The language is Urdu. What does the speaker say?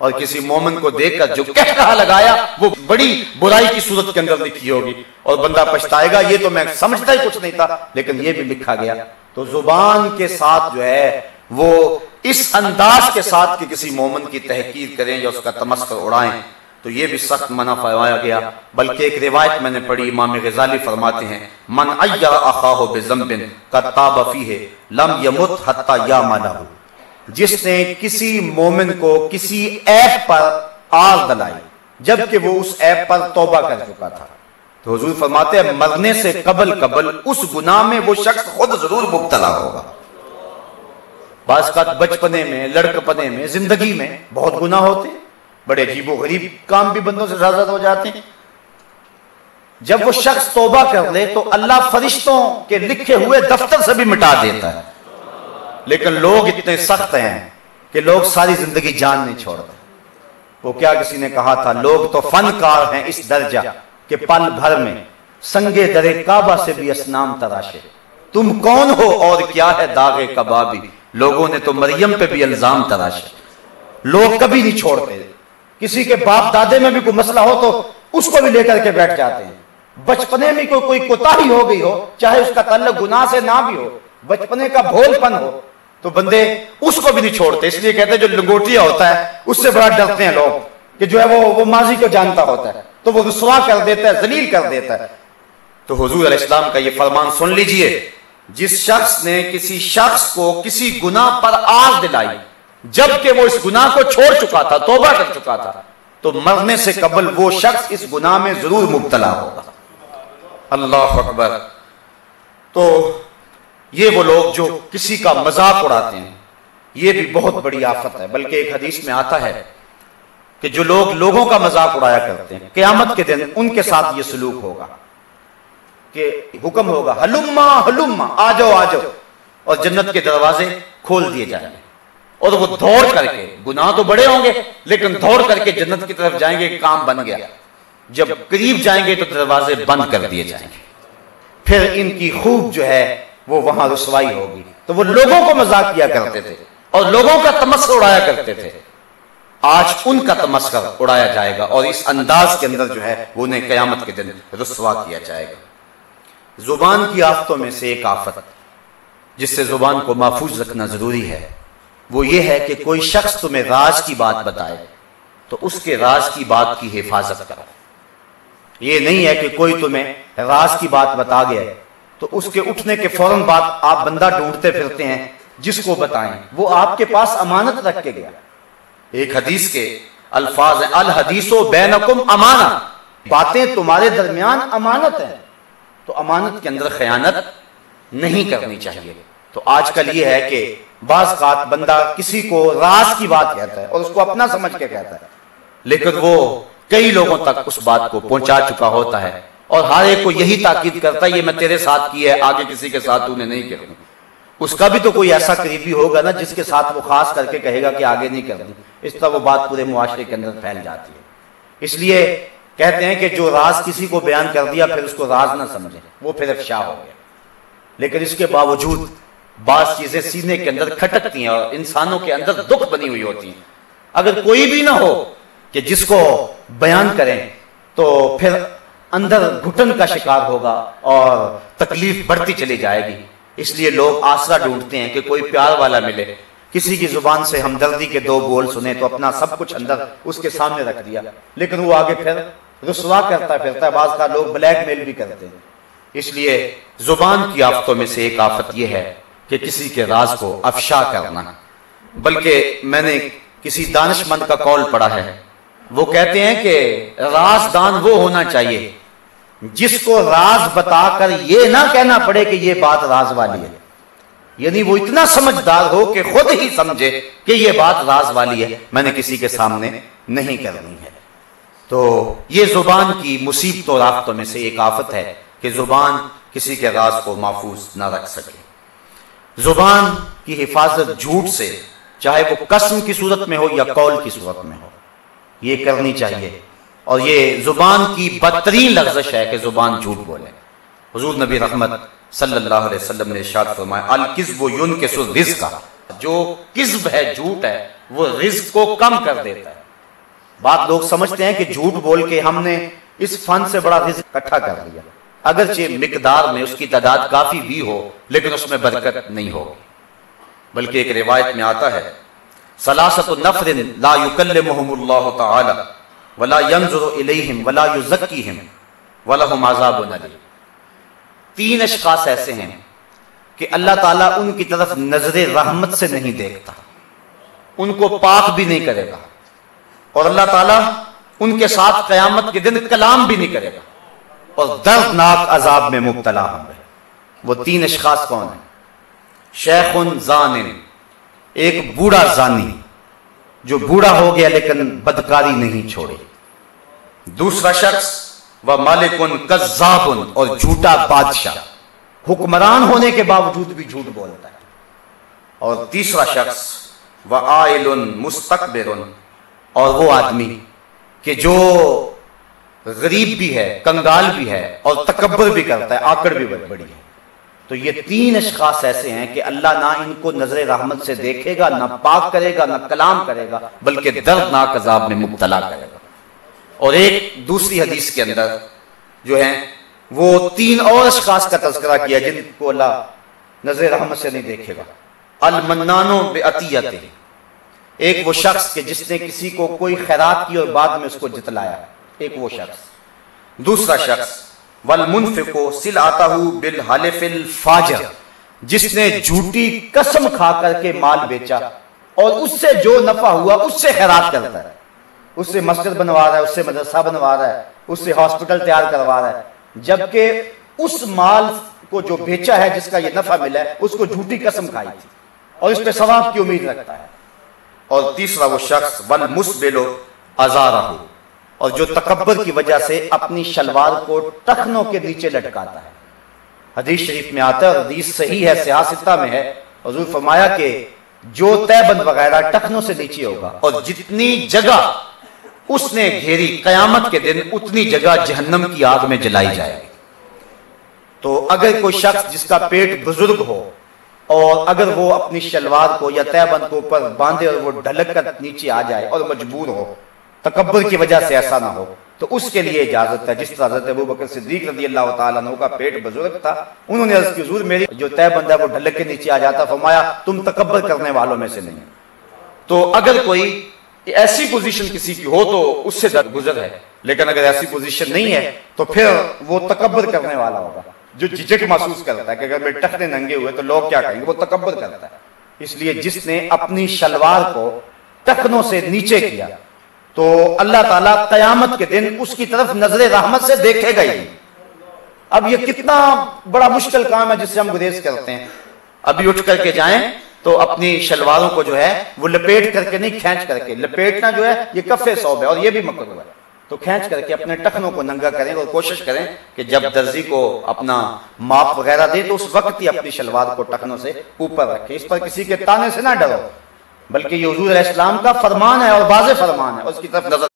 اور کسی مومن کو دیکھ کر جو کہہ لگایا وہ بڑی برائی کی صورت کے اندر لکھی ہوگی اور بندہ پچھتائے گا یہ تو میں سمجھتا ہی کچھ نہیں تھا لیکن یہ بھی لکھا گیا۔ تو زبان کے ساتھ جو ہے وہ اس انداز کے ساتھ کہ کسی مومن کی تحقیر کریں یا اس کا تمسخر اڑائیں تو یہ بھی سخت منع فرمایا گیا۔ بلکہ ایک روایت میں نے پڑھی، امام غزالی فرماتے ہیں من عیر اخاہ بذنب قد تاب فیہ لم یمت حتی یعملہ، جس نے کسی مومن کو کسی عیب پر آگ دلائی جبکہ وہ اس عیب پر توبہ کر چکا تھا، تو حضور فرماتے ہیں مرنے سے قبل اس گناہ میں وہ شخص خود ضرور مبتلا ہوگا۔ بعض کا بچپنے میں، لڑکپنے میں، زندگی میں بہت گناہ ہوتے ہیں، بڑے عجیب و غریب کام بھی بندوں سے زیادہ ہو جاتے ہیں۔ جب وہ شخص توبہ کر لے تو اللہ فرشتوں کے لکھے ہوئے دفتر سے بھی مٹا دیتا ہے، لیکن لوگ اتنے سخت ہیں کہ لوگ ساری زندگی جان نہیں چھوڑتے۔ وہ کیا کسی نے کہا تھا، لوگ تو فنکار ہیں اس درجہ کہ پل بھر میں سنگے در کعبہ سے بھی اصنام تراشے، تم کون ہو اور کیا ہے داغ کبابی، لوگوں نے تو مریم پہ بھی الزام تراشے۔ لوگ کبھی نہیں چھوڑتے، کسی کے باپ دادے میں بھی کوئی مسئلہ ہو تو اس کو بھی لے کر کے بیٹھ جاتے ہیں۔ بچپنے میں کوئی کوتاہی ہو گئی ہو، چاہے اس کا تعلق گناہ سے نہ بھی ہو، بچپنے کا بھول پن ہو تو بندے اس کو بھی نہیں چھوڑتے۔ اس لیے کہتے ہیں جو لنگوٹیا ہوتا ہے اس سے بڑا ڈرتے ہیں لوگ کہ جو ہے وہ ماضی کو جانتا ہوتا ہے تو وہ رسوا کر دیتا ہے، ذلیل کر دیتا ہے۔ تو حضور علیہ السلام کا یہ فرمان سن لیجئے، جس شخص نے کسی شخص کو کسی گناہ پر آگ دلائی جبکہ وہ اس گناہ کو چھوڑ چکا تھا، توبہ کر چکا تھا، تو مرنے سے قبل وہ شخص اس گناہ میں ضرور مبتلا ہوگا۔ اللہ اکبر۔ تو یہ وہ لوگ جو کسی کا مذاق اڑاتے ہیں یہ بھی بہت بڑی آفت ہے۔ بلکہ ایک حدیث میں آتا ہے کہ جو لوگ لوگوں کا مذاق اڑایا کرتے ہیں قیامت کے دن ان کے ساتھ یہ سلوک ہوگا کہ حکم ہوگا ہلما ہلما، آ جاؤ آ جاؤ، اور جنت کے دروازے کھول دیے جائیں گے اور وہ دوڑ کر کے، گناہ تو بڑے ہوں گے لیکن دوڑ کر کے جنت کی طرف جائیں گے کہ کام بن گیا۔ جب قریب جائیں گے تو دروازے بند کر دیے جائیں گے، پھر ان کی خوب جو ہے وہ وہاں رسوائی ہوگی۔ تو وہ لوگوں کو مذاق کیا کرتے تھے اور لوگوں کا تمسخر اڑایا کرتے تھے، آج ان کا تمسخر اڑایا جائے گا اور اس انداز کے اندر جو ہے وہ انہیں قیامت کے دن رسوا کیا جائے گا۔ زبان کی آفتوں میں سے ایک آفت جس سے زبان کو محفوظ رکھنا ضروری ہے وہ یہ ہے کہ کوئی شخص تمہیں راز کی بات بتائے تو اس کے راز کی بات کی حفاظت کرو۔ یہ نہیں ہے کہ کوئی تمہیں راز کی بات بتا گیا تو اس کے اٹھنے کے فوراً بعد آپ بندہ ڈھونڈتے پھرتے ہیں جس کو بتائیں، وہ آپ کے پاس امانت رکھ کے گیا۔ ایک حدیث کے الفاظ ہیں الحدیث بینکم امانہ، باتیں تمہارے درمیان امانت ہیں، تو امانت کے اندر خیانت نہیں کرنی چاہیے۔ تو آج کل یہ ہے کہ بعض اوقات بندہ کسی کو راز کی بات کہتا ہے اور اس کو اپنا سمجھ کے کہتا ہے، لیکن وہ کئی لوگوں تک اس بات کو پہنچا چکا ہوتا ہے اور ہر ایک کو یہی تاکید کرتا ہے یہ میں تیرے ساتھ کی ہے، آگے کسی کے ساتھ تو نے نہیں کرنی۔ اس کا بھی تو کوئی ایسا قریبی ہوگا نا جس کے ساتھ وہ خاص کر کے کہے گا کہ آگے نہیں کرنی، اس طرح وہ بات پورے معاشرے کے اندر پھیل جاتی ہے۔ اس لیے کہتے ہیں کہ جو راز کسی کو بیان کر دیا پھر اس کو راز نہ سمجھے، وہ پھر افشا ہو گیا۔ لیکن اس کے باوجود بعض چیزیں سینے کے اندر کھٹکتی ہیں اور انسانوں کے اندر دکھ بنی ہوئی ہوتی ہیں۔ اگر کوئی بھی نہ ہو کہ جس کو بیان کریں تو پھر اندر گھٹن کا شکار ہوگا اور تکلیف بڑھتی چلی جائے گی۔ اس لیے لوگ آسرا ڈھونڈتے ہیں کہ کوئی پیار والا ملے، کسی کی زبان سے ہمدردی کے دو بول سنے تو اپنا سب کچھ اندر اس کے سامنے رکھ دیا، لیکن وہ آگے پھر رسوا کرتا پھرتا ہے۔ بعض کا لوگ بلیک میل بھی کرتے ہیں۔ اس لیے زبان کی آفتوں میں سے ایک آفت یہ ہے کہ کسی کے راز کو افشا کرنا۔ بلکہ میں نے کسی دانش مند کا قول پڑھا ہے، وہ کہتے ہیں کہ رازدان وہ ہونا چاہیے جس کو راز بتا کر یہ نہ کہنا پڑے کہ یہ بات راز والی ہے، یعنی وہ اتنا سمجھدار ہو کہ خود ہی سمجھے کہ یہ بات راز والی ہے، میں نے کسی کے سامنے نہیں کرنی ہے۔ تو یہ زبان کی مصیبت اور آفتوں میں سے ایک آفت ہے کہ زبان کسی کے راز کو محفوظ نہ رکھ سکے۔ زبان کی حفاظت جھوٹ سے، چاہے وہ قسم کی صورت میں ہو یا قول کی صورت میں ہو، یہ کرنی چاہیے۔ اور یہ زبان کی بدترین لغزش ہے کہ زبان جھوٹ بولے۔ حضور نبی رحمت صلی اللہ علیہ وسلم نے ارشاد فرمایا الکذب ینکس الرزق، جو کذب ہے، جھوٹ ہے، وہ رزق کو کم کر دیتا ہے۔ بات لوگ سمجھتے ہیں کہ جھوٹ بول کے ہم نے اس فن سے بڑا رزق اکٹھا کر لیا، اگرچہ مقدار میں اس کی تعداد کافی بھی ہو لیکن اس میں برکت نہیں ہوگی۔ بلکہ ایک روایت میں آتا ہے ثلاثۃ نفر لا یکلمہم اللہ تعالی ولا ینظر الیہم ولا یزکیہم ولہم عذاب علیم۔ 3 اشخاص ایسے ہیں کہ اللہ تعالیٰ ان کی طرف نظر رحمت سے نہیں دیکھتا، ان کو پاک بھی نہیں کرے گا، اور اللہ تعالیٰ ان کے ساتھ قیامت کے دن کلام بھی نہیں کرے گا، اور دردناک عذاب میں مبتلا ہوں گے۔ وہ 3 اشخاص کون ہیں؟ شیخ زان، ایک بوڑھا زانی جو بوڑھا ہو گیا لیکن بدکاری نہیں چھوڑی۔ دوسرا شخص وہ مالک کذاب، اور جھوٹا بادشاہ، حکمران ہونے کے باوجود بھی جھوٹ بولتا ہے۔ اور تیسرا شخص وہ عائل مستکبر، اور وہ آدمی کہ جو غریب بھی ہے، کنگال بھی ہے، اور تکبر بھی کرتا ہے، آکڑ بھی بڑی ہے۔ تو یہ 3 اشخاص ایسے ہیں کہ اللہ نہ ان کو نظر رحمت سے دیکھے گا، نہ پاک کرے گا، نہ کلام کرے گا، بلکہ دردناک عذاب میں مبتلا کرے گا۔ اور ایک دوسری حدیث کے اندر جو ہیں وہ 3 اور اشخاص کا تذکرہ کیا جن کو اللہ نظر رحمت سے نہیں دیکھے گا۔ المنان بعطیتہ، ایک وہ شخص کہ جس نے کسی کو کوئی خیرات کی اور بعد میں اس کو جتلایا، ایک وہ شخص۔ دوسرا شخص والمنفق سلعتہ بالحلف الفاجر، جس نے جھوٹی قسم کھا کر کے مال بیچا اور اس سے جو نفع ہوا اس سے خیرات کرتا ہے، اس سے مسجد بنوا رہا ہے، اس سے مدرسہ بنوا رہا ہے، اس سے ہاسپٹل تیار کروا رہا ہے، جبکہ اس مال کو جو بیچا ہے جس کا یہ نفع ملا ہے اس کو جھوٹی قسم کھائی تھی اور اس پہ ثواب کی امید رکھتا ہے۔ اور تیسرا وہ شخص والمسبل ازارہ، اور جو تکبر کی وجہ سے اپنی شلوار کو ٹخنوں کے نیچے لٹکاتا ہے۔ حدیث شریف میں آتا ہے اور حدیث صحیح ہے، سیاستہ میں ہے، حضور فرمایا کہ جو تیبند وغیرہ ٹخنوں سے نیچے ہوگا اور جتنی جگہ اس نے گھیری قیامت کے دن اتنی جگہ جہنم کی آگ میں جلائی جائے گی۔ تو اگر کوئی شخص جس کا پیٹ بزرگ ہو اور اگر وہ اپنی شلوار کو یا تیبند کو اوپر باندھے اور وہ ڈھلک کر نیچے آ جائے اور مجبور ہو، تکبر کی وجہ سے ایسا نہ ہو، تو اس کے لیے اجازت ہے۔ جس طرح حضرت ابوبکر صدیق رضی اللہ تعالیٰ عنہ کا پیٹ بزرگ تھا، انہوں نے عرض کی حضور میری جو تیبند ہے وہ ڈھلک کے نیچے آ جاتا، فرمایا تم تکبر کرنے والوں میں سے نہیں۔ تو اگر کوئی ایسی پوزیشن کسی کی ہو تو اس سے درگزر ہے، لیکن اگر ایسی پوزیشن نہیں ہے تو پھر وہ تکبر کرنے والا ہوگا، جو جھجک محسوس کرتا ہے کہ اگر میرے ٹخنے ننگے ہوئے تو لوگ کیا کہیں گے، وہ تکبر کرتا ہے۔ اس لیے جس نے اپنی شلوار کو ٹخنوں سے نیچے کیا تو اللہ تعالیٰ قیامت کے دن اس کی طرف نظر رحمت سے دیکھے گا ہی۔ اب یہ کتنا بڑا مشکل کام ہے جس سے ہم گریز کرتے ہیں۔ ابھی اٹھ کر کے جائیں تو اپنی شلواروں کو جو ہے وہ لپیٹ کر کے نہیں، کھینچ کر کے، لپیٹنا جو ہے یہ کفِ ثوب ہے اور یہ بھی مکروہ ہے، تو کھینچ کر کے اپنے ٹخنوں کو ننگا کریں اور کوشش کریں کہ جب درزی کو اپنا ماپ وغیرہ دے تو اس وقت ہی اپنی شلوار کو ٹخنوں سے اوپر رکھیں۔ اس پر کسی کے تانے سے نہ ڈرو، بلکہ یہ حضور علیہ السلام کا فرمان ہے اور واضح فرمان ہے، اس کی طرف نظر